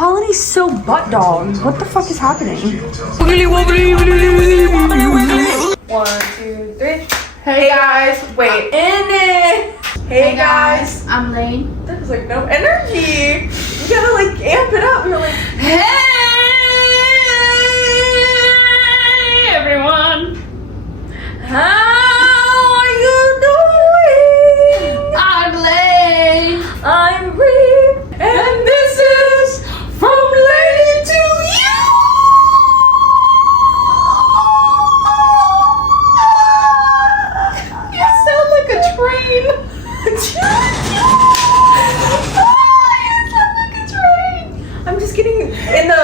quality's so butt dog. What the fuck is happening? 1, 2, 3. Hey guys, wait, in it. Hey guys, I'm Lainie. There's like no energy. We gotta like amp it up. We're like, Hey everyone. how are you doing? I'm Lainie. I'm Reed, and this is From Lainie to You. You sound like a train. You sound like a train. I'm just getting in the.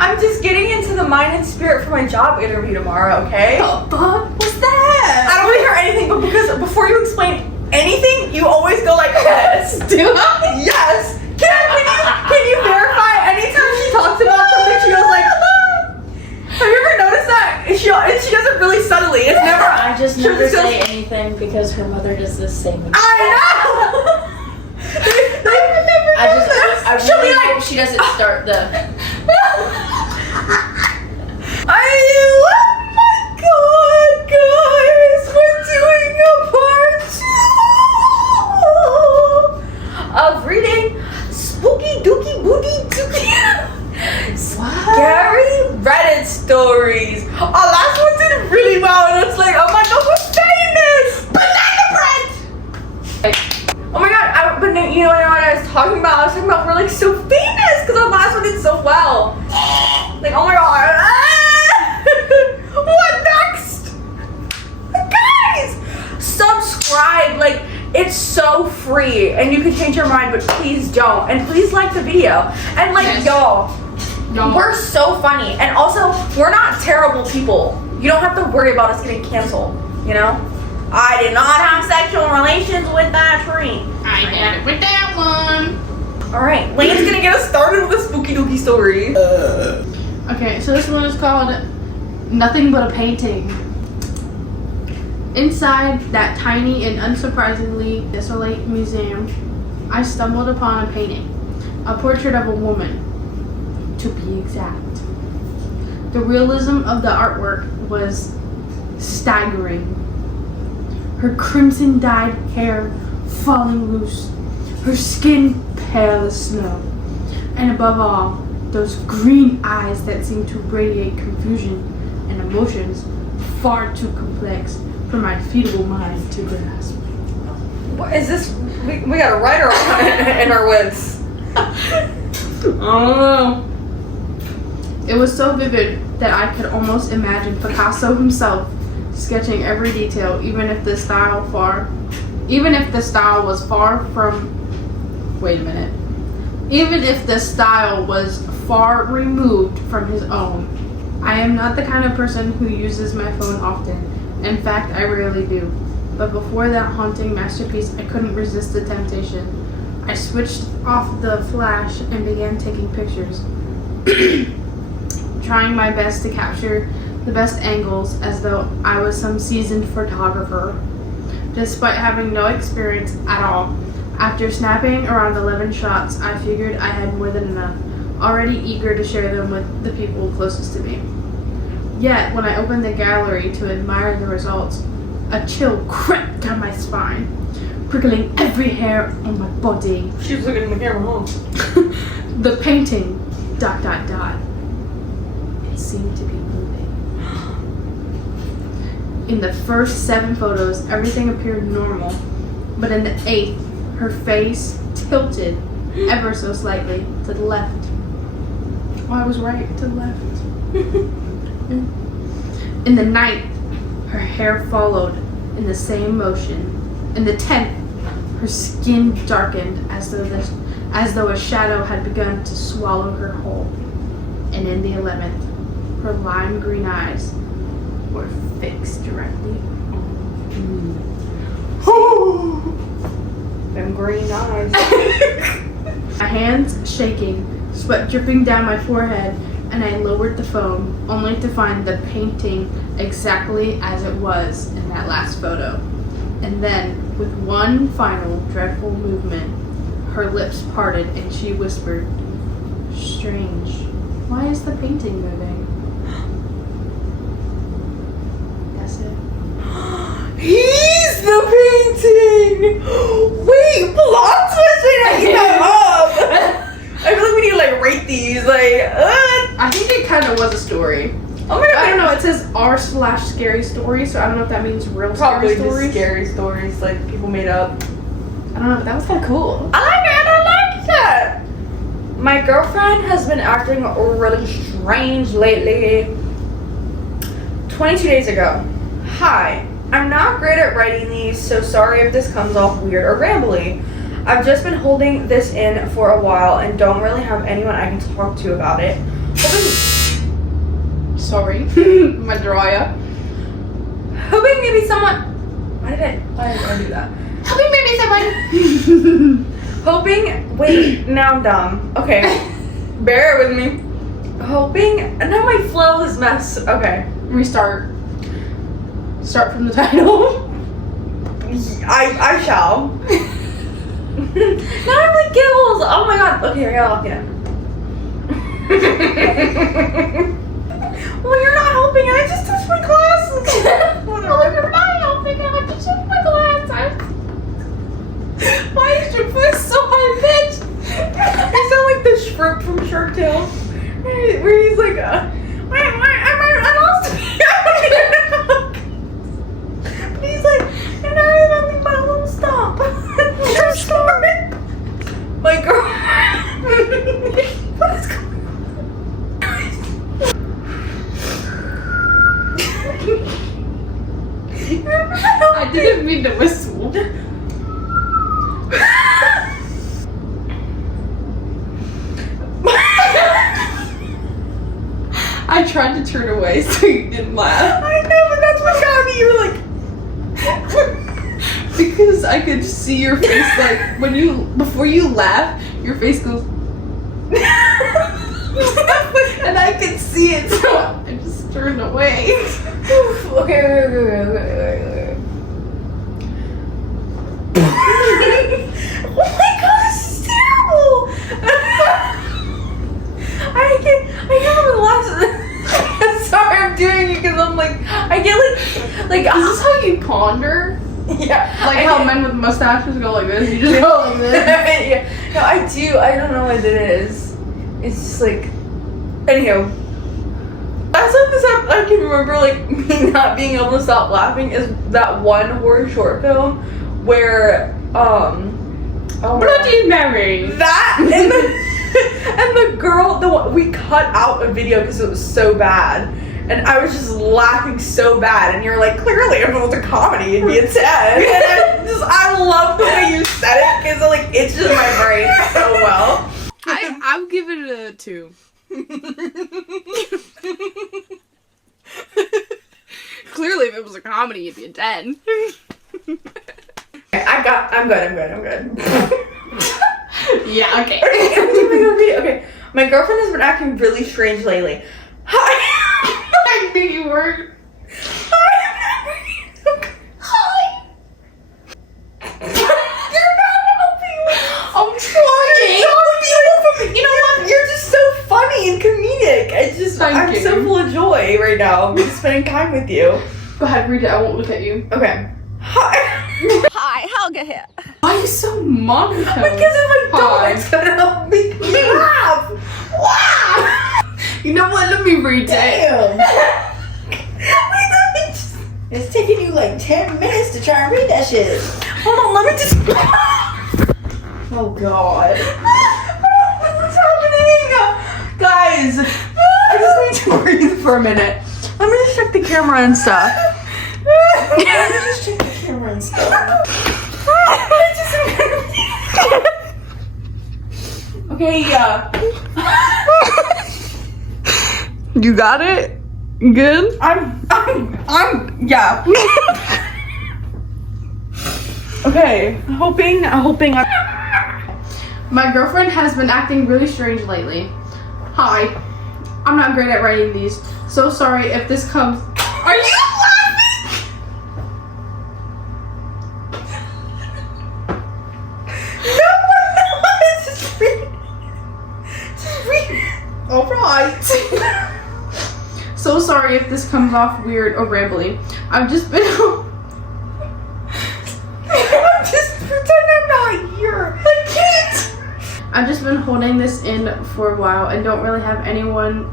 I'm just getting into the mind and spirit for my job interview tomorrow. Okay. What the fuck was that? I don't want to hear anything, but because before you explain anything, you always go like, yes. Do I? Yes. Can you verify anytime she talks about something, she goes like, have you ever noticed that? She does it really subtly. It's never. I just she never just goes, say anything because her mother does the same. I know. I She'll be really like, hope she doesn't start the. oh my god, guys, we're doing a part 2 of reading Spooky Dookie Booty Dookie Scary Reddit stories. Our last one did really well, and it's like, oh my god, we're famous! Banana bread! Oh my god, but you know what I was talking about? I was talking about we're like so famous because our last one did so well. Like, oh my god. What next? Guys, subscribe. Like, it's so free and you can change your mind, but please don't. And please like the video. And like, Yes. y'all, we're so funny. And also, we're not terrible people. You don't have to worry about us getting canceled, you know? I did not have sexual relations with that tree. I had it with that one. Alright, Lane's gonna get us started with a spooky dooky story. Okay, so this one is called Nothing But a Painting. Inside that tiny and unsurprisingly desolate museum, I stumbled upon a painting, a portrait of a woman, to be exact. The realism of the artwork was staggering. Her crimson-dyed hair falling loose, her skin pale as snow, and above all, those green eyes that seemed to radiate confusion and emotions far too complex for my feeble mind to grasp. What is this? We got a writer in our woods. I don't know. It was so vivid that I could almost imagine Picasso himself sketching every detail, even if the style was far removed from his own. I am not the kind of person who uses my phone often. In fact, I rarely do. But before that haunting masterpiece, I couldn't resist the temptation. I switched off the flash and began taking pictures, trying my best to capture the best angles as though I was some seasoned photographer. Despite having no experience at all, after snapping around 11 shots, I figured I had more than enough, already eager to share them with the people closest to me. Yet, when I opened the gallery to admire the results, a chill crept down my spine, prickling every hair on my body. She was looking in the camera, huh? The painting, ... It seemed to be moving. In the first 7 photos, everything appeared normal, but in the 8th, her face tilted ever so slightly to the left. Oh, I was right, to the left. In the 9th, her hair followed in the same motion. In the 10th, her skin darkened as though a shadow had begun to swallow her whole. And in the 11th, her lime green eyes were fixed directly on me. Them green eyes. My hands shaking, sweat dripping down my forehead, and I lowered the phone, only to find the painting exactly as it was in that last photo. And then, with one final dreadful movement, Her lips parted and she whispered, "Strange. Why is the painting moving?" That's it. He's the painting! Wait, plot twist! Wait, I eat that up! I feel like we need to like rate these. I think it kind of was a story. Oh my god! I don't know. It says r/scary story, so I don't know if that means real Probably scary stories. just scary stories like people made up. I don't know, but that was kind of cool. I like it. I like that. My girlfriend has been acting really strange lately. 22 days ago. Hi. I'm not great at writing these, so sorry if this comes off weird or rambly. I've just been holding this in for a while and don't really have anyone I can talk to about it. Sorry. My dryer. Hoping maybe someone... Why did I do that? Hoping maybe someone... Hoping... Wait, now I'm dumb. Okay. Bear with me. Hoping... Now my flow is mess. Okay. Restart. Start from the title. I shall. Now I have like giggles. Oh my god. Okay, I gotta lock in. Well, you're not helping. I just touched my glasses. Well, you're not helping. I just touched my glasses. Why is your voice so high pitched? You sound like the shrimp from Shark Tale, where he's like, I lost me. But he's like, and now I have nothing but a little stop. My girl. What is going on? I didn't mean to whistle. I tried to turn away so you didn't laugh. I know, but that's what got me. You were like... Because I could see your face, like, before you laugh, your face goes... and I could see it, so I just turned away. Okay. Oh my god, this is terrible! I can't relax. I'm sorry, I'm doing it because I'm like, I get like, Is this how you ponder? Yeah. Like how men with mustaches go like this? You just go like this? Yeah. No, I do. I don't know what it is. It's just like, anyhow. Last time this happened, I can remember like me not being able to stop laughing is that one horror short film where Bloody Mary. That and the girl, we cut out a video because it was so bad, and I was just laughing so bad, and you're like, clearly if it was a comedy it'd be a 10. And I love the way you said it because like it's just my brain so well. I'll give it a 2. Clearly if it was a comedy it'd be a 10. I'm good. Yeah, okay. Okay. My girlfriend has been acting really strange lately. Hi. I knew you were. Hi. You're not helping me. I'm trying. You know what? You're just so funny and comedic. I'm so full of joy right now. I'm just spending time with you. Go ahead, read it. I won't look at you. Okay. Hi, Helga here. Why are you so monotone? Because if I don't, it's gonna help me laugh. Wow. You know what? Let me read it. Damn. It's taking you like 10 minutes to try and read that shit. Hold on, let me just... Oh god. What's happening? Guys, I just need to breathe for a minute. Let me just check the camera and stuff. Let me just check the camera and stuff. Okay, yeah. You got it? Good? Yeah. Okay, hoping My girlfriend has been acting really strange lately. Hi. I'm not great at writing these. So sorry if this comes... Are you laughing? No, Alright. So sorry if this comes off weird or rambly. I've just been Just pretend I'm not here. I can't. I've just been holding this in for a while and don't really have anyone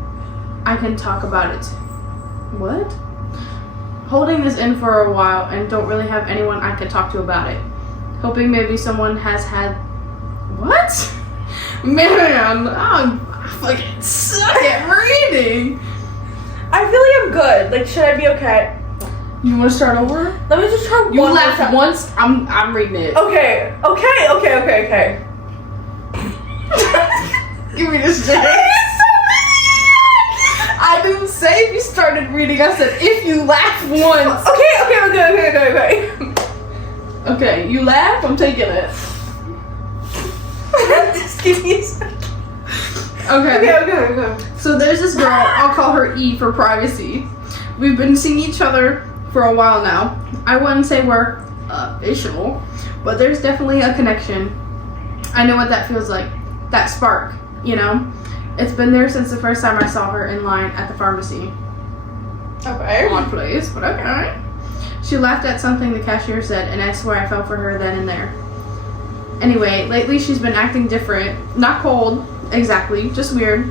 I can talk about it. What? Holding this in for a while and don't really have anyone I can talk to about it. Hoping maybe someone has had. What? Man, I fucking suck at reading. I feel like I'm good. Like, should I be okay? You want to start over? Let me just try one You more laughed time. once. I'm reading it. Okay. Give me this shit. I didn't say if you started reading. I said if you laugh once. Okay. Okay, you laugh. I'm taking it. Just give me a second. Okay. So there's this girl. I'll call her E for privacy. We've been seeing each other for a while now. I wouldn't say we're official, but there's definitely a connection. I know what that feels like. That spark, you know? It's been there since the first time I saw her in line at the pharmacy. Okay. Odd place, but okay. She laughed at something the cashier said, and I swear I fell for her then and there. Anyway, lately she's been acting different. Not cold, exactly, just weird.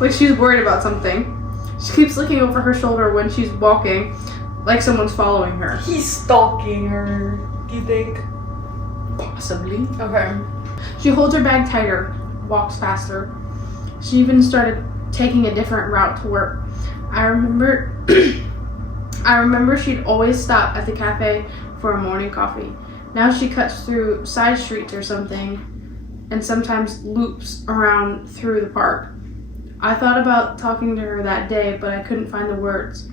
Like she's worried about something. She keeps looking over her shoulder when she's walking, like someone's following her. He's stalking her. Do you think? Possibly. Okay. She holds her bag tighter, walks faster. She even started taking a different route to work. I remember she'd always stop at the cafe for a morning coffee. Now she cuts through side streets or something and sometimes loops around through the park. I thought about talking to her that day, but I couldn't find the words.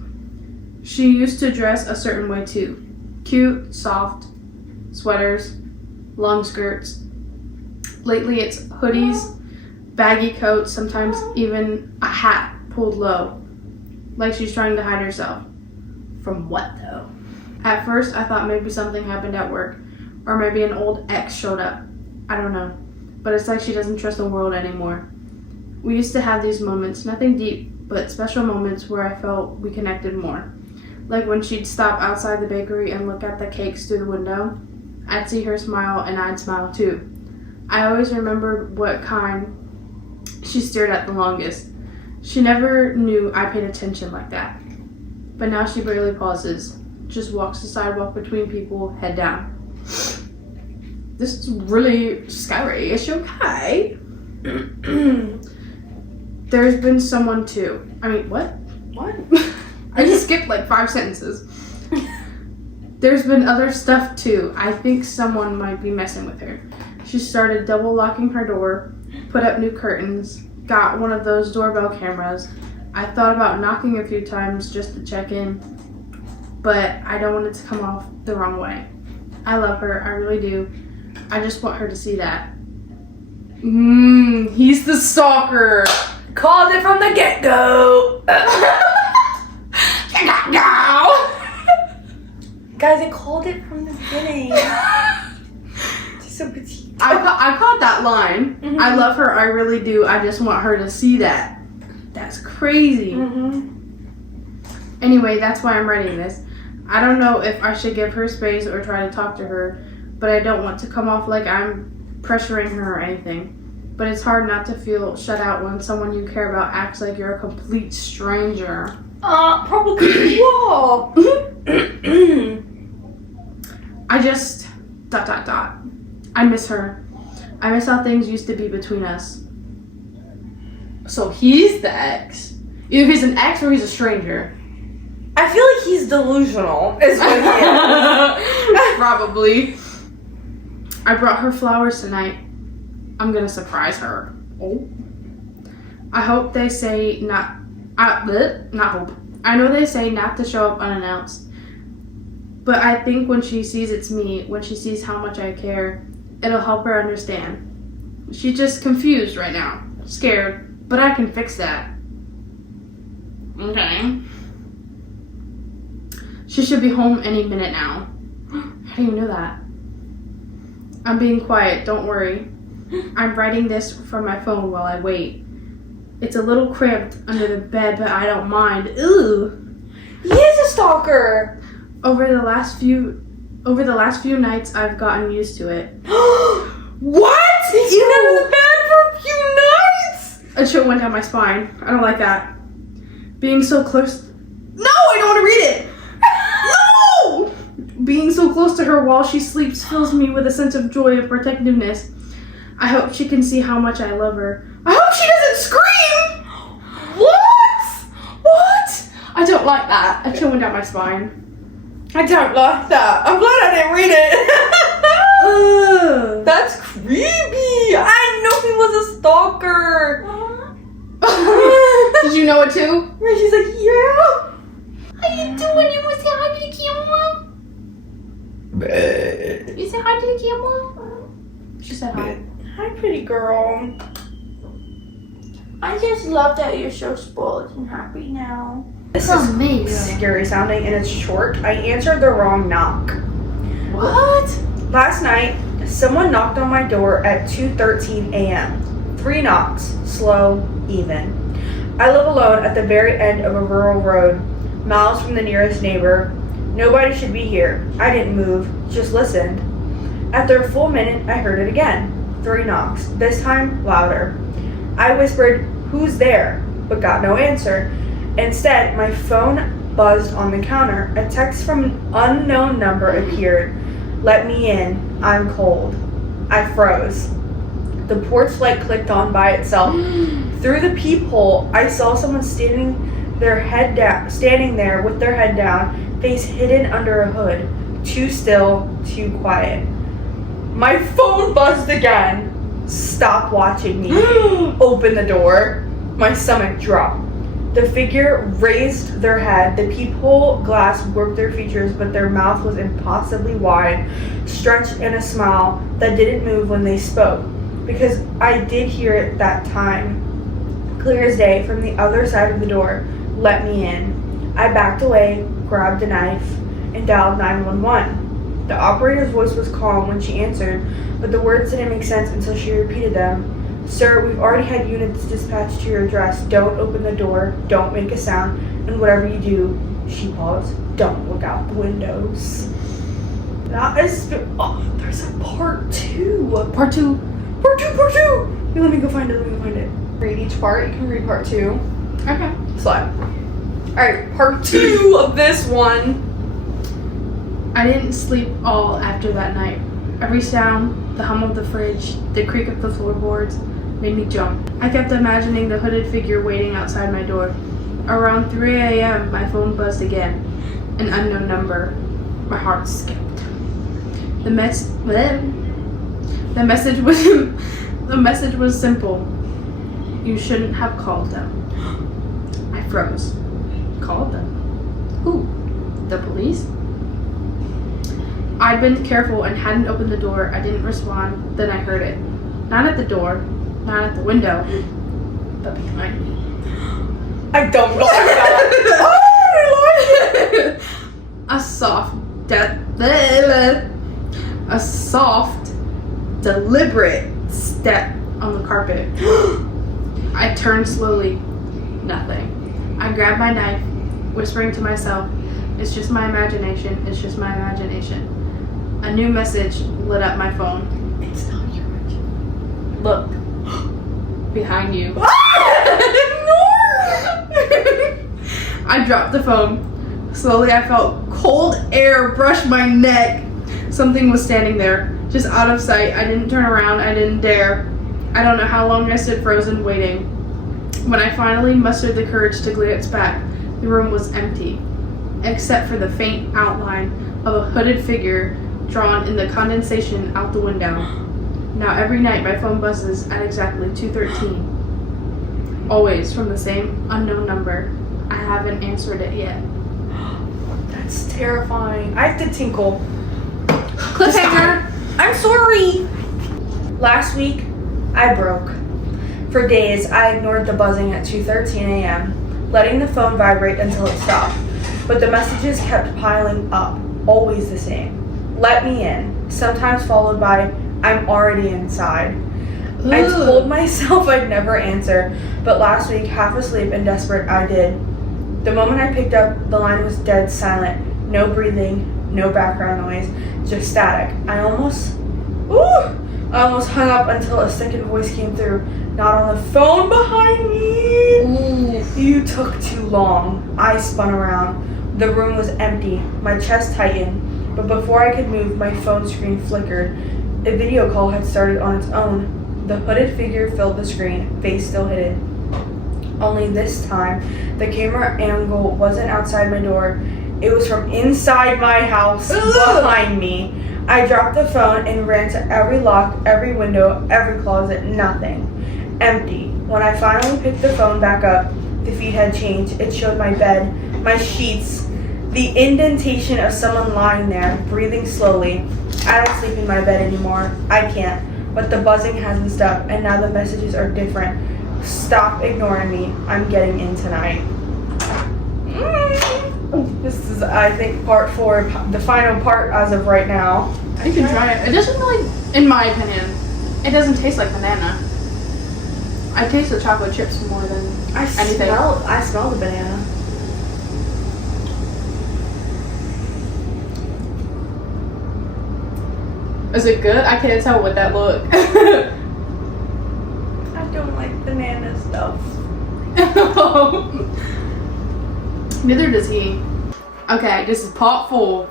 She used to dress a certain way too. Cute, soft, sweaters, long skirts. Lately it's hoodies, baggy coats, sometimes even a hat pulled low, like she's trying to hide herself. From what though? At first I thought maybe something happened at work, or maybe an old ex showed up. I don't know, but it's like she doesn't trust the world anymore. We used to have these moments, nothing deep, but special moments where I felt we connected more. Like when she'd stop outside the bakery and look at the cakes through the window, I'd see her smile and I'd smile too. I always remembered what kind she stared at the longest. She never knew I paid attention like that. But now she barely pauses, just walks the sidewalk between people, head down. This is really scary. Is she okay? There's been someone too. I mean, what? What? I just skipped like 5 sentences. There's been other stuff too. I think someone might be messing with her. She started double locking her door, put up new curtains, got one of those doorbell cameras. I thought about knocking a few times just to check in, but I don't want it to come off the wrong way. I love her, I really do. I just want her to see that. He's the stalker. Called it from the get-go. Guys, I called it from the beginning. Just so petite. I caught that line. Mm-hmm. I love her, I really do. I just want her to see that. That's crazy. Mm-hmm. Anyway, that's why I'm writing this. I don't know if I should give her space or try to talk to her, but I don't want to come off like I'm pressuring her or anything. But it's hard not to feel shut out when someone you care about acts like you're a complete stranger. Probably you are. I just... ... I miss her. I miss how things used to be between us. So he's the ex. Either he's an ex or he's a stranger. I feel like he's delusional, is what he is. Probably. I brought her flowers tonight. I'm gonna surprise her. Oh. I hope they say not hope. I know they say not to show up unannounced. But I think when she sees it's me, when she sees how much I care, it'll help her understand. She's just confused right now. Scared. But I can fix that. Okay. She should be home any minute now. How do you know that? I'm being quiet, don't worry. I'm writing this from my phone while I wait. It's a little cramped under the bed, but I don't mind. Ooh. He is a stalker. Over the last few nights, I've gotten used to it. What? He's been under the bed for a few nights. A chill went down my spine. I don't like that. Being so close. No, I don't want to read it. No. Being so close to her while she sleeps fills me with a sense of joy and protectiveness. I hope she can see how much I love her. I hope she doesn't scream. What? I don't like that. A chill went down my spine. I don't like that. I'm glad I didn't read it. That's creepy. I know he was a stalker. Did you know it too? Where she's like, yeah. How you doing? You want to say hi to the camera? You say hi to the camera? She said hi. Hi, pretty girl. I just love that you're so spoiled and happy now. This is scary sounding and it's short. I answered the wrong knock. What? Last night, someone knocked on my door at 2:13 a.m. 3 knocks, slow, even. I live alone at the very end of a rural road, miles from the nearest neighbor. Nobody should be here. I didn't move, just listened. After a full minute, I heard it again. 3 knocks, this time louder. I whispered, "Who's there?" but got no answer. Instead, my phone buzzed on the counter. A text from an unknown number appeared. "Let me in. I'm cold." I froze. The porch light clicked on by itself. Through the peephole, I saw someone standing there with their head down, face hidden under a hood. Too still, too quiet. My phone buzzed again. Stop watching me. Open the door. My stomach dropped. The figure raised their head. The peephole glass warped their features, but their mouth was impossibly wide, stretched in a smile that didn't move when they spoke, because I did hear it that time. Clear as day from the other side of the door. "Let me in." I backed away, grabbed a knife, and dialed 911. The operator's voice was calm when she answered, but the words didn't make sense until she repeated them. "Sir, we've already had units dispatched to your address. Don't open the door, don't make a sound, and whatever you do," she paused, "don't look out the windows." That is, there's a part 2. Part 2. Hey, let me go find it. Read each part, you can read part 2. Okay. Slide. Alright, part 2 of this one. I didn't sleep all after that night. Every sound, the hum of the fridge, the creak of the floorboards, made me jump. I kept imagining the hooded figure waiting outside my door. Around 3 a.m., my phone buzzed again. An unknown number. My heart skipped. The message was simple. "You shouldn't have called them." I froze. Called them? Who? The police? I'd been careful and hadn't opened the door. I didn't respond. Then I heard it. Not at the door, not at the window, but behind me. I don't like that. Oh, I like it. A soft, deliberate step on the carpet. I turned slowly. Nothing. I grabbed my knife, whispering to myself, "It's just my imagination, it's just my imagination." A new message lit up my phone. "It's not your imagination. Look. Behind you." No! I dropped the phone. Slowly I felt cold air brush my neck. Something was standing there, just out of sight. I didn't turn around, I didn't dare. I don't know how long I stood frozen, waiting. When I finally mustered the courage to glance back, the room was empty, except for the faint outline of a hooded figure drawn in the condensation out the window. Now every night my phone buzzes at exactly 2:13. Always from the same unknown number. I haven't answered it yet. That's terrifying. I have to tinkle. Cliffhanger! I'm sorry. Last week, I broke. For days, I ignored the buzzing at 2:13 a.m., letting the phone vibrate until it stopped. But the messages kept piling up, always the same. "Let me in," sometimes followed by, "I'm already inside." I told myself I'd never answer, but last week, half asleep and desperate, I did. The moment I picked up, the line was dead silent. No breathing, no background noise, just static. I almost hung up until a second voice came through. Not on the phone behind me. Ooh. You took too long. I spun around. The room was empty. My chest tightened, but before I could move, my phone screen flickered. A video call had started on its own. The hooded figure filled the screen, face still hidden. Only this time, the camera angle wasn't outside my door. It was from inside my house, behind me. I dropped the phone and ran to every lock, every window, every closet, nothing. Empty. When I finally picked the phone back up, the feed had changed. It showed my bed, my sheets, the indentation of someone lying there, breathing slowly. I don't sleep in my bed anymore. I can't. But the buzzing hasn't stopped, and now the messages are different. Stop ignoring me. I'm getting in tonight. This is, I think, part 4, the final part as of right now. You can try it. It doesn't really, in my opinion, it doesn't taste like banana. I taste the chocolate chips more than anything. I smell the banana. Is it good? I can't tell with that look. I don't like banana stuff. Neither does he. Okay, this is part 4.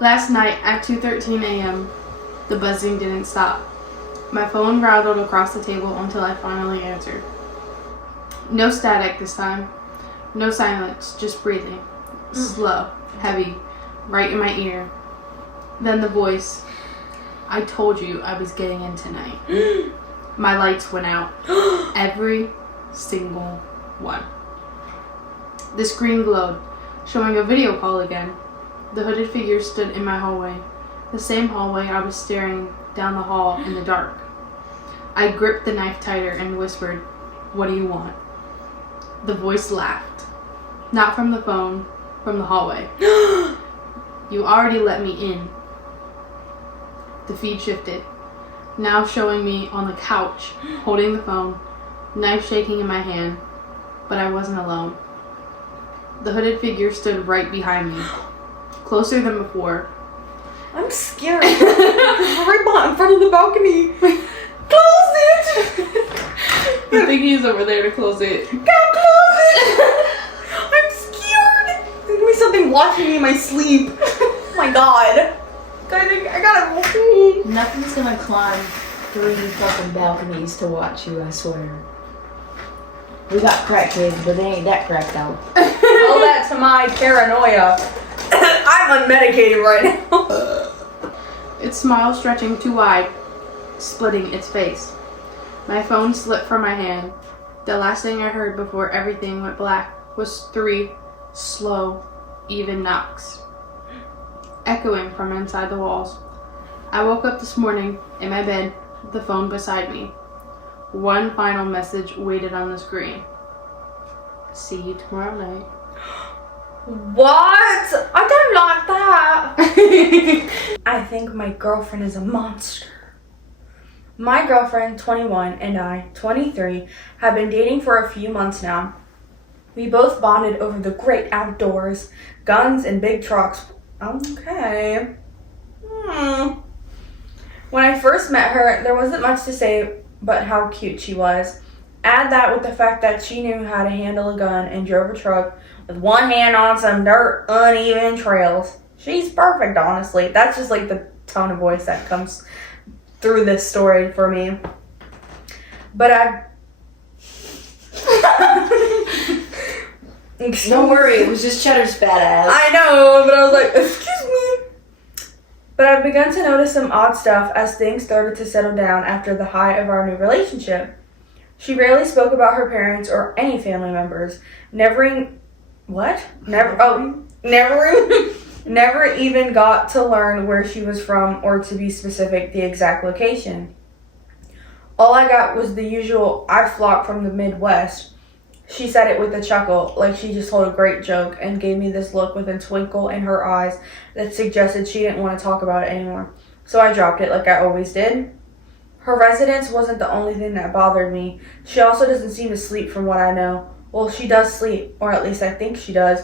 Last night at 2:13 a.m., the buzzing didn't stop. My phone rattled across the table until I finally answered. No static this time. No silence, just breathing. Slow, heavy, right in my ear. Then the voice. I told you I was getting in tonight. My lights went out. Every single one. The screen glowed, showing a video call again. The hooded figure stood in my hallway. The same hallway I was staring down the hall in the dark. I gripped the knife tighter and whispered, "What do you want?" The voice laughed. Not from the phone, from the hallway. You already let me in. The feed shifted, now showing me on the couch, holding the phone, knife shaking in my hand, but I wasn't alone. The hooded figure stood right behind me, closer than before. I'm scared. It's right in front of the balcony. Close it! You think he's over there to close it? Go close it! I'm scared. There's gonna be something watching me in my sleep. Oh my god. I gotta. Nothing's gonna climb 3 fucking balconies to watch you, I swear. We got crackheads, but they ain't that cracked out. Tell that to my paranoia. I'm unmedicated right now. Its smile stretching too wide, splitting its face. My phone slipped from my hand. The last thing I heard before everything went black was 3 slow, even knocks, echoing from inside the walls. I woke up this morning in my bed, the phone beside me. One final message waited on the screen. See you tomorrow night. What? I don't like that. I think my girlfriend is a monster. My girlfriend, 21, and I, 23, have been dating for a few months now. We both bonded over the great outdoors, guns and big trucks. Okay. When I first met her, there wasn't much to say but how cute she was. Add that with the fact that she knew how to handle a gun and drove a truck with one hand on some dirt, uneven trails. She's perfect, honestly. That's just like the tone of voice that comes through this story for me. But Don't worry, it was just Cheddar's fat ass. I know, but I was like, excuse me. But I've begun to notice some odd stuff as things started to settle down after the height of our new relationship. She rarely spoke about her parents or any family members. Never even got to learn where she was from or, to be specific, the exact location. All I got was the usual, I flocked from the Midwest. She said it with a chuckle, like she just told a great joke, and gave me this look with a twinkle in her eyes that suggested she didn't want to talk about it anymore. So I dropped it like I always did. Her residence wasn't the only thing that bothered me. She also doesn't seem to sleep from what I know. Well, she does sleep, or at least I think she does,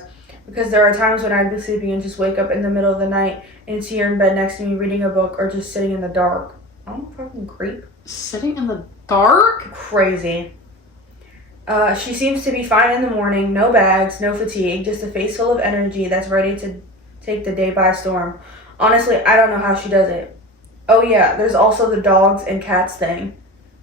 because there are times when I'd be sleeping and just wake up in the middle of the night and see her in bed next to me reading a book or just sitting in the dark. I'm a fucking creep. Sitting in the dark? Crazy. She seems to be fine in the morning, no bags, no fatigue, just a face full of energy that's ready to take the day by storm. Honestly, I don't know how she does it. Oh yeah, there's also the dogs and cats thing.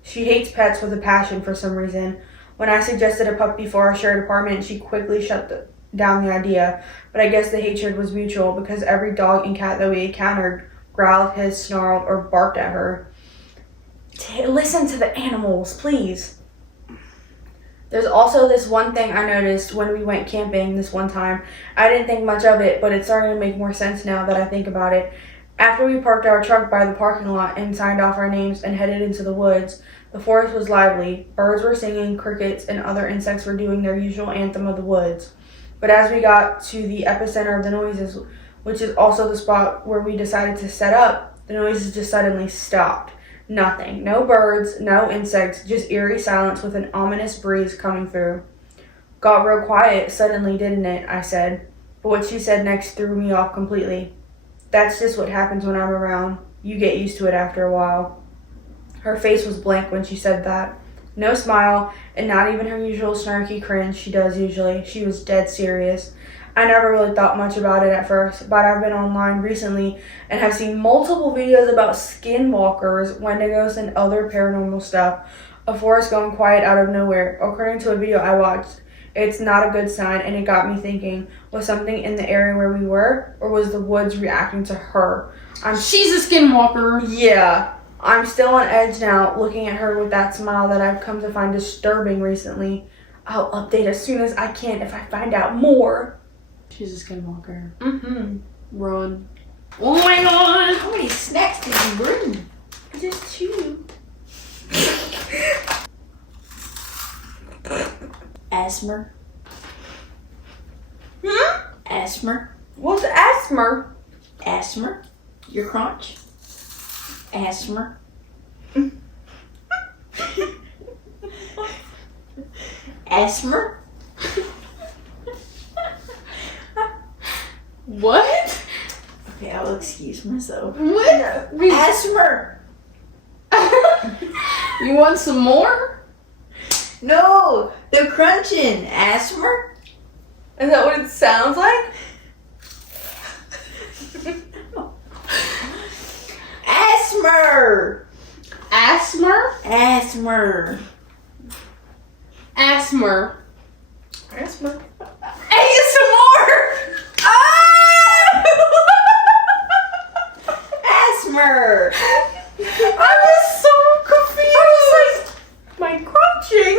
She hates pets with a passion for some reason. When I suggested a puppy for our shared apartment, she quickly shut down the idea, but I guess the hatred was mutual because every dog and cat that we encountered growled, hissed, snarled, or barked at her. Listen to the animals, please. There's also this one thing I noticed when we went camping this one time. I didn't think much of it, but it's starting to make more sense now that I think about it. After we parked our truck by the parking lot and signed off our names and headed into the woods, the forest was lively. Birds were singing, crickets and other insects were doing their usual anthem of the woods. But as we got to the epicenter of the noises, which is also the spot where we decided to set up, the noises just suddenly stopped. Nothing. No birds, no insects, just eerie silence with an ominous breeze coming through. Got real quiet suddenly, didn't it? I said. But what she said next threw me off completely. That's just what happens when I'm around. You get used to it after a while. Her face was blank when she said that. No smile, and not even her usual snarky cringe she does usually. She was dead serious. I never really thought much about it at first, but I've been online recently and have seen multiple videos about skinwalkers, wendigos, and other paranormal stuff. A forest going quiet out of nowhere. According to a video I watched, it's not a good sign, and it got me thinking, was something in the area where we were, or was the woods reacting to her? She's a skinwalker. Yeah. I'm still on edge now, looking at her with that smile that I've come to find disturbing recently. I'll update as soon as I can if I find out more. She's a skinwalker. Mm-hmm. Run. Oh my god! How many snacks did you bring? Just two. Asthma. Asthma. What's asthma? Asthma. Your crunch. Asthma. Asthma. What? Okay, I'll excuse myself. What? Asthma. You want some more? No, they're crunching. Asthma. Is that what it sounds like? Asthma. Asthma? Asthma. Asthma. Asthma. Hey, some more! Asthma. I was so confused. I was like, my crunching?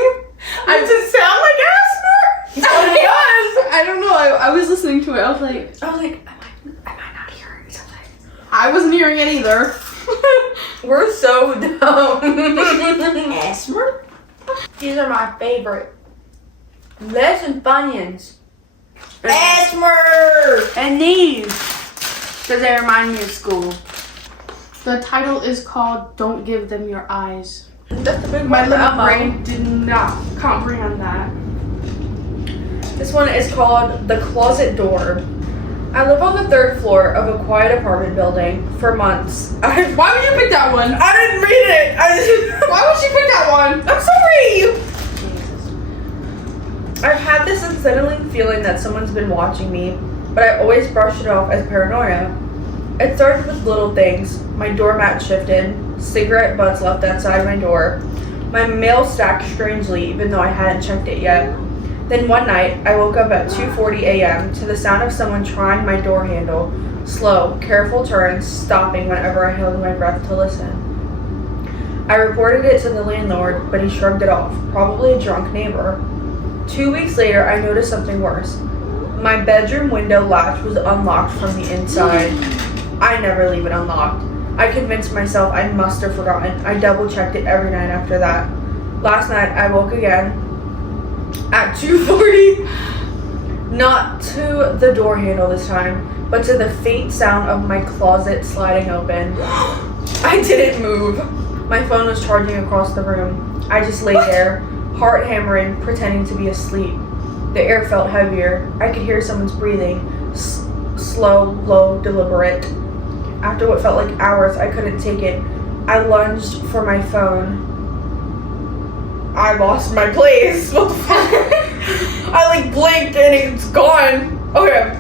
Does it sound like asthma? I don't know. I was listening to it. I was like, am I not hearing something? I wasn't hearing it either. We're so dumb. Asthma. These are my favorite. Lettuce and Funyuns. Asthma. And these. Because they remind me of school. The title is called Don't Give Them Your Eyes. That's the big My one. little brain did not comprehend that. This one is called The Closet Door. I live on the 3rd floor of a quiet apartment building for months. Why would you pick that one? I didn't read it. Why would you pick that one? I'm sorry. I've had this unsettling feeling that someone's been watching me, but I always brushed it off as paranoia. It started with little things. My doormat shifted, cigarette butts left outside my door, my mail stacked strangely even though I hadn't checked it yet. Then one night, I woke up at 2:40 a.m. to the sound of someone trying my door handle. Slow, careful turns, stopping whenever I held my breath to listen. I reported it to the landlord, but he shrugged it off, probably a drunk neighbor. 2 weeks later, I noticed something worse. My bedroom window latch was unlocked from the inside. I never leave it unlocked. I convinced myself I must have forgotten. I double-checked it every night after that. Last night, I woke again at 2:40. Not to the door handle this time, but to the faint sound of my closet sliding open. I didn't move. My phone was charging across the room. I just lay there, heart hammering, pretending to be asleep. The air felt heavier. I could hear someone's breathing. Slow, low, deliberate. After what felt like hours, I couldn't take it. I lunged for my phone. I lost my place. What the fuck? I like blinked and it's gone. Okay.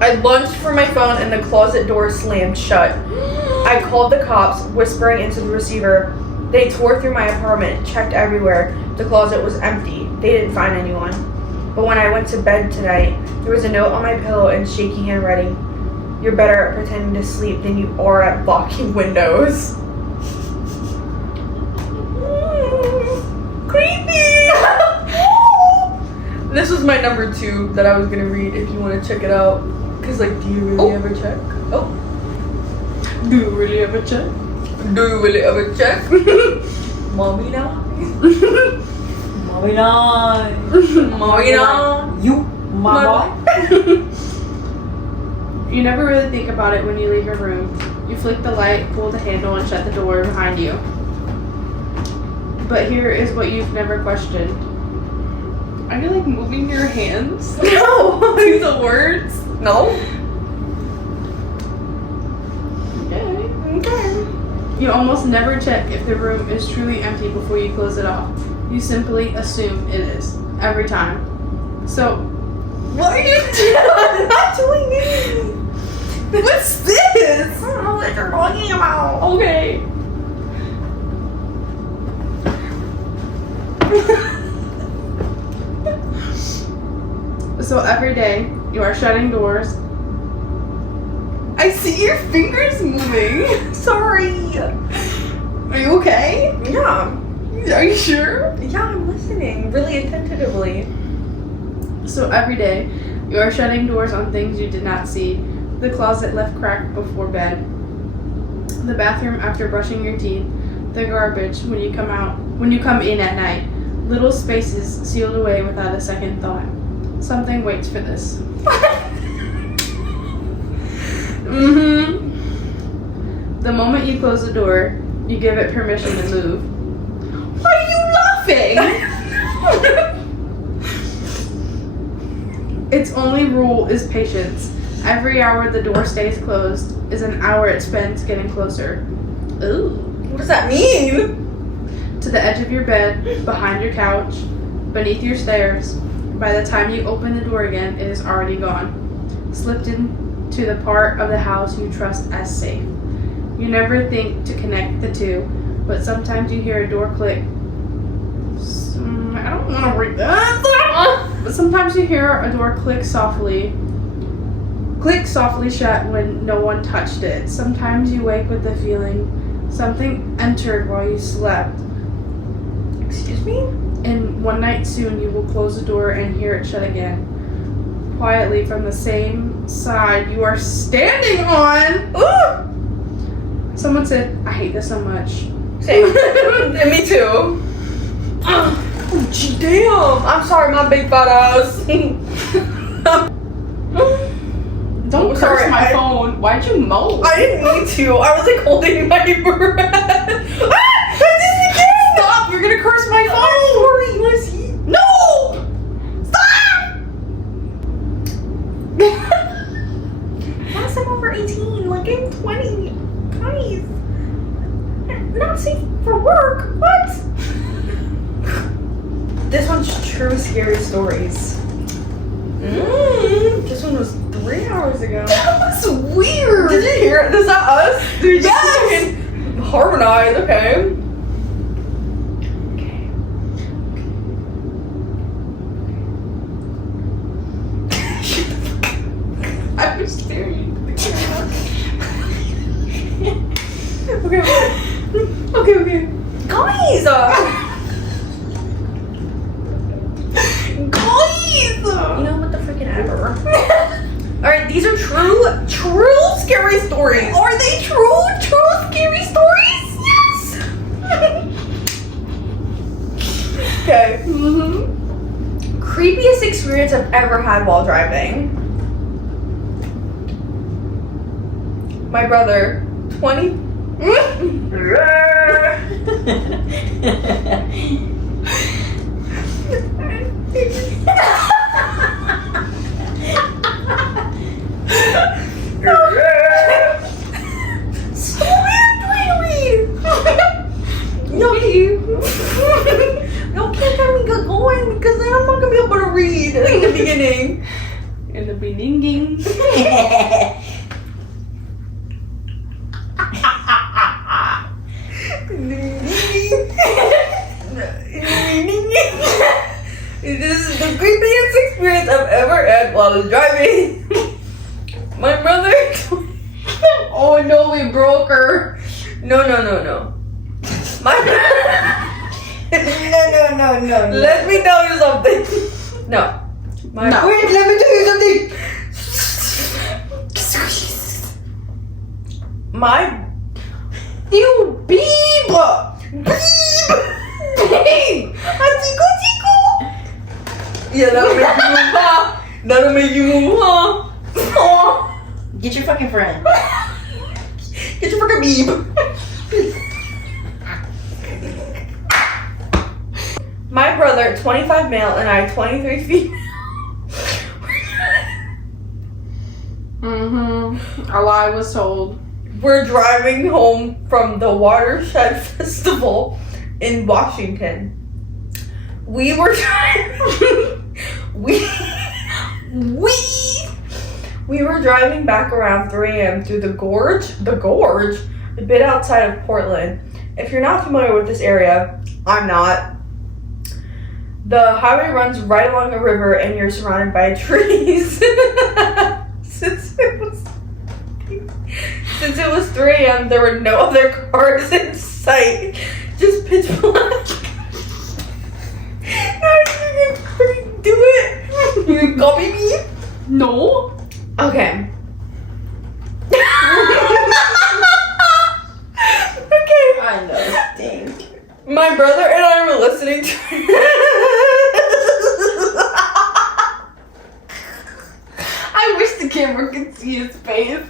I lunged for my phone and the closet door slammed shut. I called the cops, whispering into the receiver. They tore through my apartment, checked everywhere. The closet was empty. They didn't find anyone. But when I went to bed tonight, there was a note on my pillow in shaky handwriting. You're better at pretending to sleep than you are at blocking windows. Creepy! This was my number 2 that I was gonna read if you want to check it out. Cause like, do you really ever check? Oh. Do you really ever check? Do you really ever check? Mommy now. Mommy on. Mommy now. You, mama. You never really think about it when you leave your room. You flick the light, pull the handle, and shut the door behind you. But here is what you've never questioned. Are you like moving your hands? No. These are words? No. Okay. You almost never check if the room is truly empty before you close it off. You simply assume it is. Every time. So, What are you doing? I'm not doing this. What's this? I don't know what you're talking about. okay. So every day, you are shutting doors. I see your fingers moving. Sorry. Are you okay? Yeah. Are you sure? Yeah, I'm listening really attentively. So every day, you are shutting doors on things you did not see. The closet left cracked before bed. The bathroom after brushing your teeth. The garbage when you come in at night. Little spaces sealed away without a second thought. Something waits for this. The moment you close the door, you give it permission to move. Why are you laughing? Its only rule is patience. Every hour the door stays closed is an hour it spends getting closer. Ooh. What does that mean? To the edge of your bed, behind your couch, beneath your stairs. By the time you open the door again, it is already gone. Slipped into the part of the house you trust as safe. You never think to connect the two, but sometimes you hear a door click. I don't want to read that. But sometimes you hear a door click softly shut when no one touched it. Sometimes you wake with the feeling something entered while you slept. Excuse me? And one night soon you will close the door and hear it shut again. Quietly from the same side you are standing on. Ooh! Someone said, I hate this so much. Same. And me too. Oh, gee, damn. I'm sorry, my big fat ass. Don't curse sorry, my phone. Why'd you moan? I didn't need to. I was like holding my breath. Ah! I did it again! Stop! You're gonna curse my phone! I'm sorry, you wanna see? No! Stop! Last I'm over 18, like I'm 20. Guys. Not safe for work. What? This one's true scary stories. This one was 3 hours ago. That was weird! Did you hear it? Is that us? Dude, Yes! Harmonize, okay. I was staring at the camera. Okay. Guys! Guys! You know what the freaking ever. Alright, these are true scary stories. Are they true scary stories? Yes! Okay. Creepiest experience I've ever had while driving. My brother, 20 No, can't get me going because then I'm not gonna be able to read in the beginning. In the beginning. This is the creepiest experience I've ever had while I was driving. My brother. Oh no, we broke her. No. My No. Let me tell you something. No. No. Wait, let me tell you something. My You beep. Beep! Tico! Yeah, that'll make you move, huh? That'll make you move, huh? Oh. Get your fucking friend. Get your fucking beep. My brother, 25 male, and I, 23 female. A lie was told. We're driving home from the Watershed Festival in Washington. We were driving. We were driving back around 3 a.m. through the gorge, a bit outside of Portland. If you're not familiar with this area, I'm not. The highway runs right along a river and you're surrounded by trees. Since it was 3 a.m., there were no other cars in sight. Just pitch black. How are you gonna freaking do it? You gonna copy me? No. Okay. Okay. I know, stink. My brother and I were listening to I wish the camera could see his face.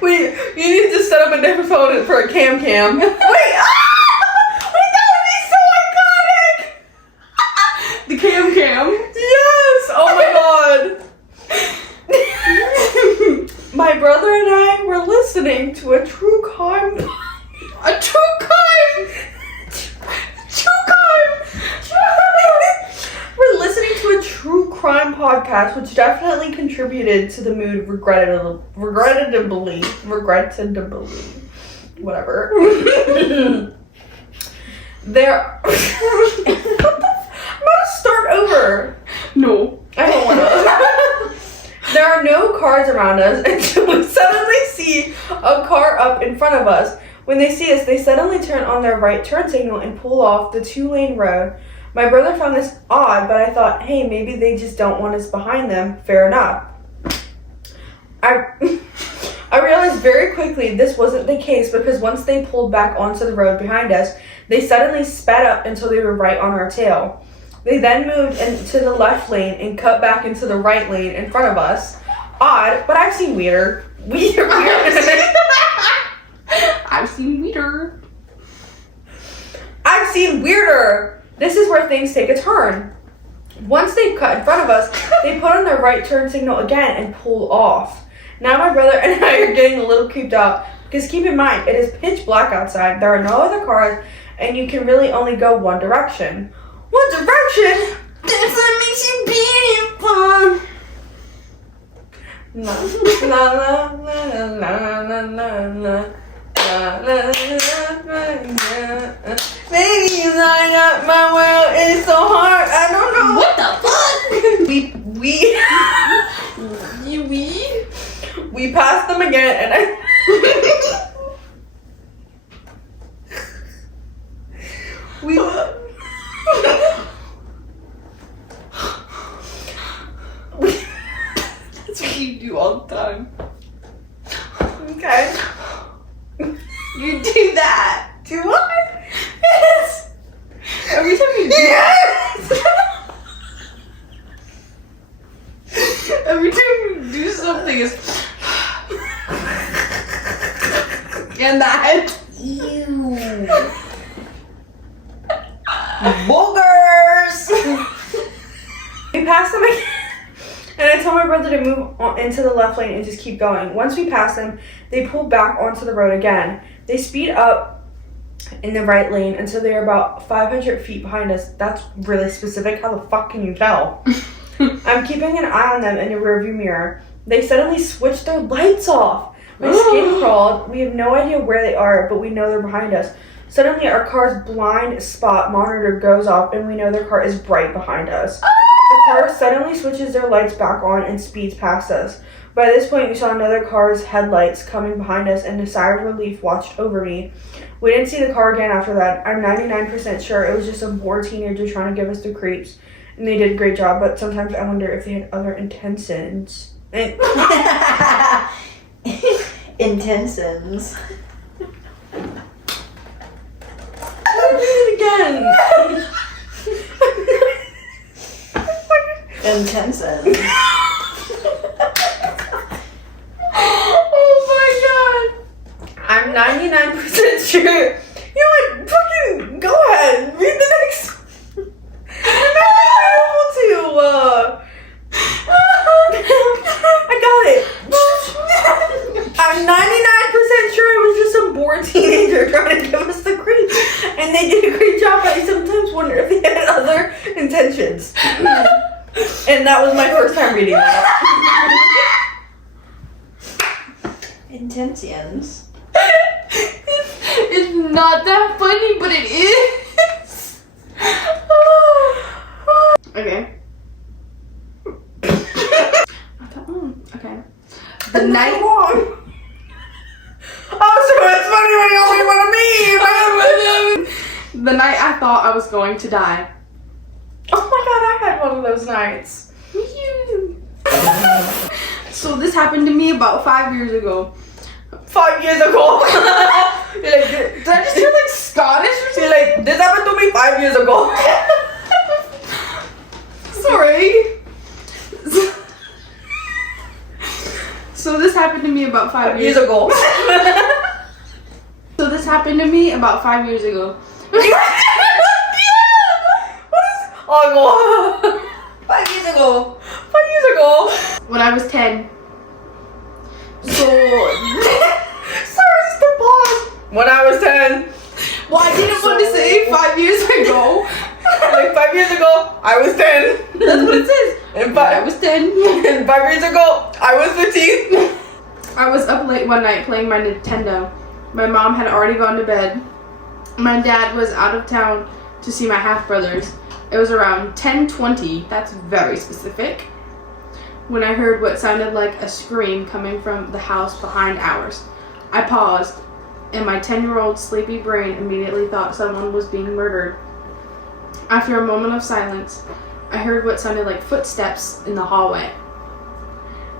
Wait, you need to set up a different phone for a cam. Wait, that would be so iconic! The cam. Yes! Oh my god! My brother and I were listening to a true crime. A true crime. We're listening to a true crime podcast, which definitely contributed to the mood regrettably. Whatever. There. I'm gonna start over. No. I don't wanna. There are no cars around us until we suddenly see a car up in front of us. When they see us, they suddenly turn on their right turn signal and pull off the 2-lane road. My brother found this odd, but I thought, hey, maybe they just don't want us behind them. Fair enough. I realized very quickly this wasn't the case because once they pulled back onto the road behind us, they suddenly sped up until they were right on our tail. They then moved into the left lane and cut back into the right lane in front of us. Odd, but I've seen weirder. I've seen weirder. I've seen weirder. This is where things take a turn. Once they cut in front of us, they put on their right turn signal again and pulled off. Now my brother and I are getting a little creeped out because keep in mind, it is pitch black outside. There are no other cars and you can really only go one direction. One direction? That's what makes you beautiful. La la la la la la la la. Baby, you light up my world. It's so hard. I don't know. What the fuck? We passed them again, and That's what you do all the time. Okay. You do that. Do what? Yes. Every time you do Yes. Every time you do something is and And I told my brother to move into the left lane and just keep going. Once we passed them, they pulled back onto the road again. They speed up in the right lane until they are about 500 feet behind us. That's really specific. How the fuck can you tell? I'm keeping an eye on them in the rearview mirror. They suddenly switched their lights off. My skin crawled. We have no idea where they are, but we know they're behind us. Suddenly, our car's blind spot monitor goes off, and we know their car is right behind us. The car suddenly switches their lights back on and speeds past us. By this point, we saw another car's headlights coming behind us, and a sigh of relief washed over me. We didn't see the car again after that. I'm 99% sure it was just a bored teenager trying to give us the creeps, and they did a great job, but sometimes I wonder if they had other intentions. Intentions. Again. Intentions. Oh my god. I'm 99% sure. You know what? Fucking go ahead. Read the next. I'm not able to. I got it. I'm 99% sure it was just some bored teenager trying to give us the creep. And they did a great job. I sometimes wonder if they had other intentions. And that was my first time reading that. Intentions. It's not that funny, but it is. Okay. Okay. The night. Oh, so it's funny when you only want to me. The night I thought I was going to die. Oh my god, I had one of those nights. So this happened to me about 5 years ago. 5 years ago. You're like, Did I just hear like Scottish or something? you're like, this happened to me 5 years ago. Sorry. So this happened to me about 5 years ago. So this happened to me about 5 years ago. Oh, go. 5 years ago. 5 years ago. When I was 10. So Sorry, just a pause. When I was 10. well, I didn't want to say 5 years ago. Like 5 years ago, I was 10. That's what it says. And I was 10. And 5 years ago, I was 15. I was up late one night playing my Nintendo. My mom had already gone to bed. My dad was out of town to see my half-brothers. It was around 10:20, that's very specific, when I heard what sounded like a scream coming from the house behind ours. I paused, and my 10-year-old sleepy brain immediately thought someone was being murdered. After a moment of silence, I heard what sounded like footsteps in the hallway.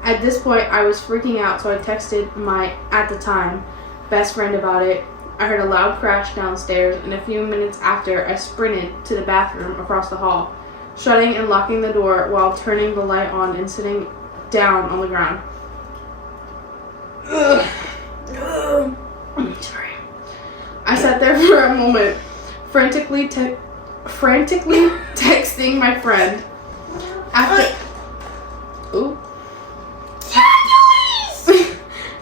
At this point, I was freaking out, so I texted my, at the time, best friend about it. I heard a loud crash downstairs, and a few minutes after, I sprinted to the bathroom across the hall, shutting and locking the door while turning the light on and sitting down on the ground. Sorry. I sat there for a moment, frantically texting my friend.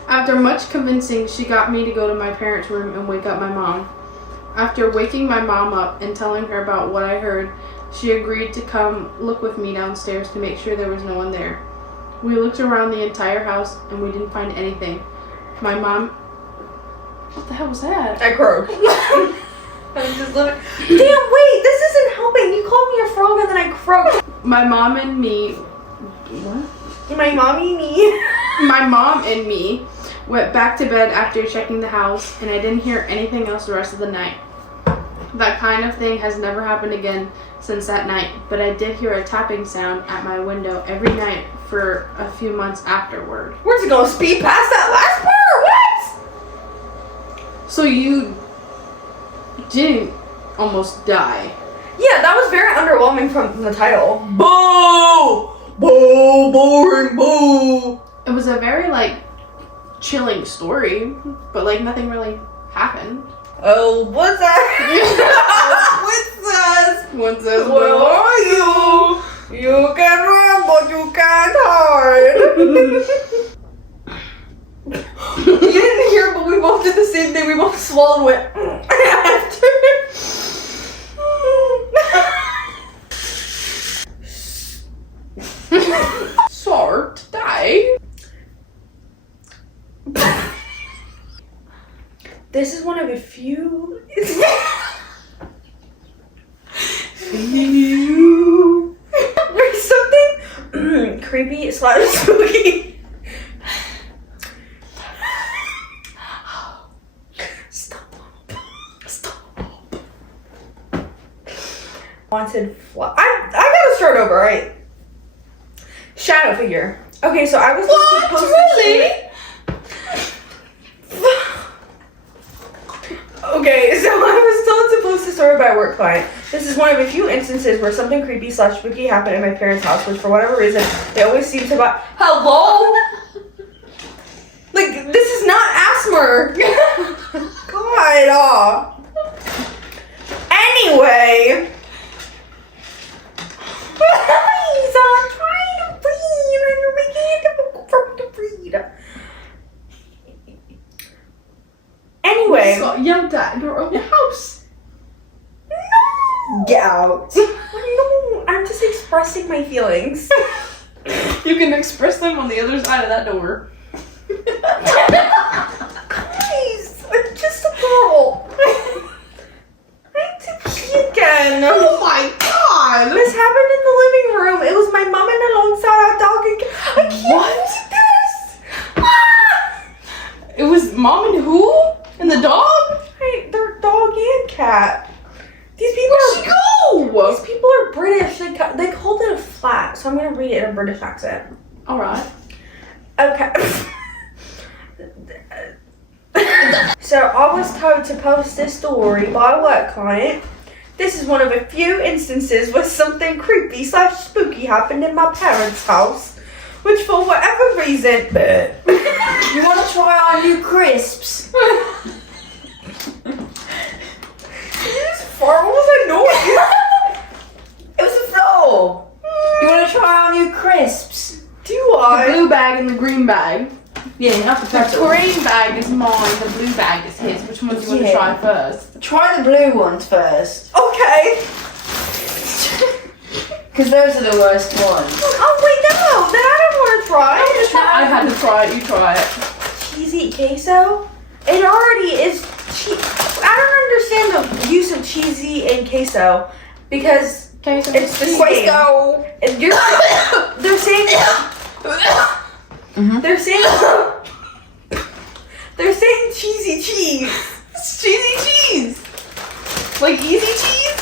After much convincing, she got me to go to my parents' room and wake up my mom. After waking my mom up and telling her about what I heard, she agreed to come look with me downstairs to make sure there was no one there. We looked around the entire house and we didn't find anything. My mom... What the hell was that? I croaked. I was just looking. Damn, wait, this isn't helping. You called me a frog and then I croaked. My mom and me... What? My mommy, me. My mom and me went back to bed after checking the house, and I didn't hear anything else the rest of the night. That kind of thing has never happened again since that night, but I did hear a tapping sound at my window every night for a few months afterward. We're just gonna speed past that last part, or what? So you didn't almost die. Yeah, that was very underwhelming from the title. Boo! Boo! Boring! Boo! It was a very, like, chilling story, but, like, nothing really happened. Oh, what's that? What's that? What's this? Where are you? You can run swallowed went after. Sorry today. This is one of a few. There's something creepy / spooky. Stop. Haunted fly. I gotta start over, right? Shadow figure. Okay, so I was supposed to. Okay, so I was told to post a story by a work client. This is one of a few instances where something creepy / spooky happened at my parents' house, which for whatever reason, they always seem to buy. Hello? Like, this is not asthma. God. Anyway. Please, I'm trying to breathe and you're making it difficult for me to breathe. Anyway. You got yelled at in your own house. No! Get out. No, I'm just expressing my feelings. You can express them on the other side of that door. Guys, I'm just a girl. I have to pee again. Oh my god! This happened in the living room. It was my mom and alongside our dog and cat. I can't do this. Ah! It was mom and who? And the dog? Hey, they're dog and cat. These people Where'd she go? These people are British. They called it a flat, so I'm gonna read it in a British accent. Alright. Okay. So I was told to post this story by a work client. This is one of a few instances where something creepy / spooky happened in my parents' house, which for whatever reason. You want to try our new crisps? What was that noise? It was the floor. You want to try our new crisps? Do The I? blue bag and the green bag. Yeah, not the The pretzel. green bag is mine, the blue bag is his. Which one do you want to Yeah. try first? Try the blue ones first, Okay. because those are the worst ones. Oh wait, no. Then I don't want to try. I had to try it, you try it. Cheesy queso. It already is. I don't understand the use of cheesy and queso because Okay, so it's the same. And they're saying. They're saying cheesy cheese. It's cheesy cheese. Like easy cheese?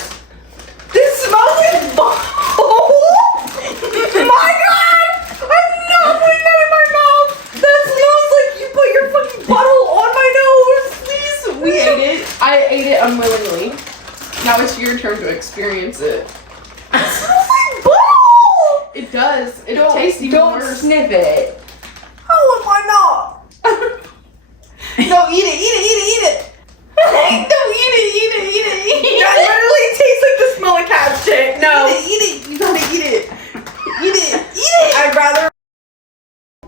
This smells like My God! I'm not putting that in my mouth. That smells like you put your fucking butthole on my nose. Please. We ate it. I ate it unwillingly. Now it's your turn to experience it. It smells like butthole. It does. It tastes even Don't worse. sniff it. How am I not? No, eat it. Don't eat it. That literally tastes like the smell of cat shit. No. Eat it. You gotta eat it. Eat it. I'd rather.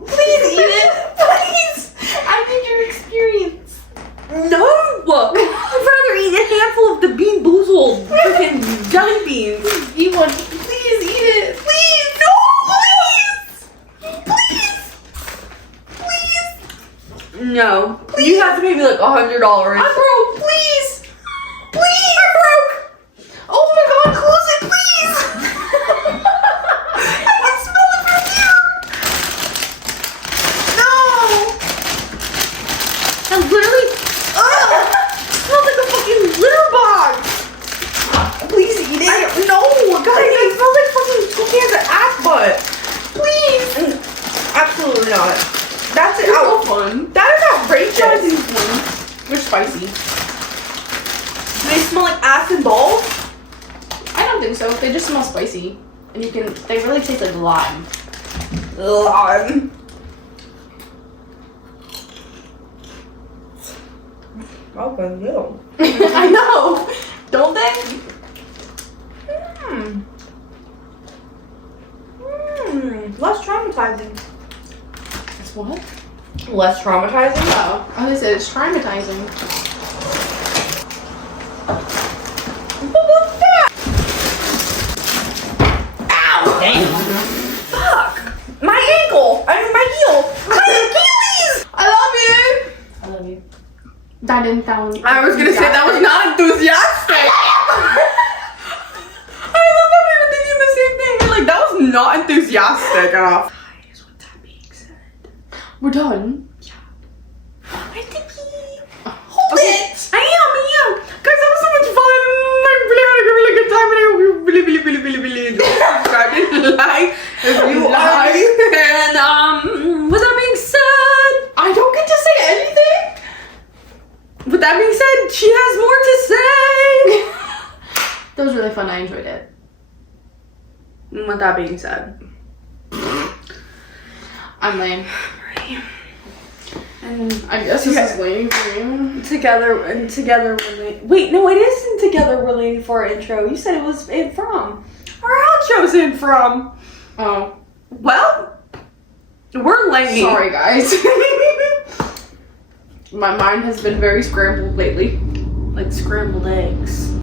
Please eat it. Please. I need your experience. No. I'd rather eat a handful of the Bean Boozled freaking jelly beans. Eat one. Please eat it. Please. No. Please. No. You have to pay me like $100. I'm broke. Please. Please. I'm broke. Oh my god, close it, please. I can smell it from here. No. That literally. Smells like a fucking litter box. Please eat it. No, guys, that smells like fucking 2 cans of ass butt. Please. Absolutely not. That's it. They're so fun. That is outrageous. Try these ones. They're spicy. Do they smell like ass and balls? I don't think so. They just smell spicy. And they really taste like lime. Lime. Okay, you. I know. Don't they? Less traumatizing. That's what? Less traumatizing? Oh, I said it's traumatizing. Fuck! My ankle! I mean, my heel! My Achilles! I love you. I love you. That didn't sound. I was gonna say that was not enthusiastic! I love that we were thinking the same thing. We're like, that was not enthusiastic enough. Guys, with that being said, We're done. I think hold it! I am! Guys, that was so much fun! I really had a really good time and I hope you really enjoyed subscribing, like, if you like. And, with that being said, I don't get to say anything. with that being said, she has more to say! That was really fun. I enjoyed it. With that being said, I'm lame. and I guess this is lame for you. together we're late. Wait, no, it isn't together we're late for our intro. You said it was in from. Our outro's in from. Oh, Well, we're late. sorry guys. My mind has been very scrambled lately. Like scrambled eggs.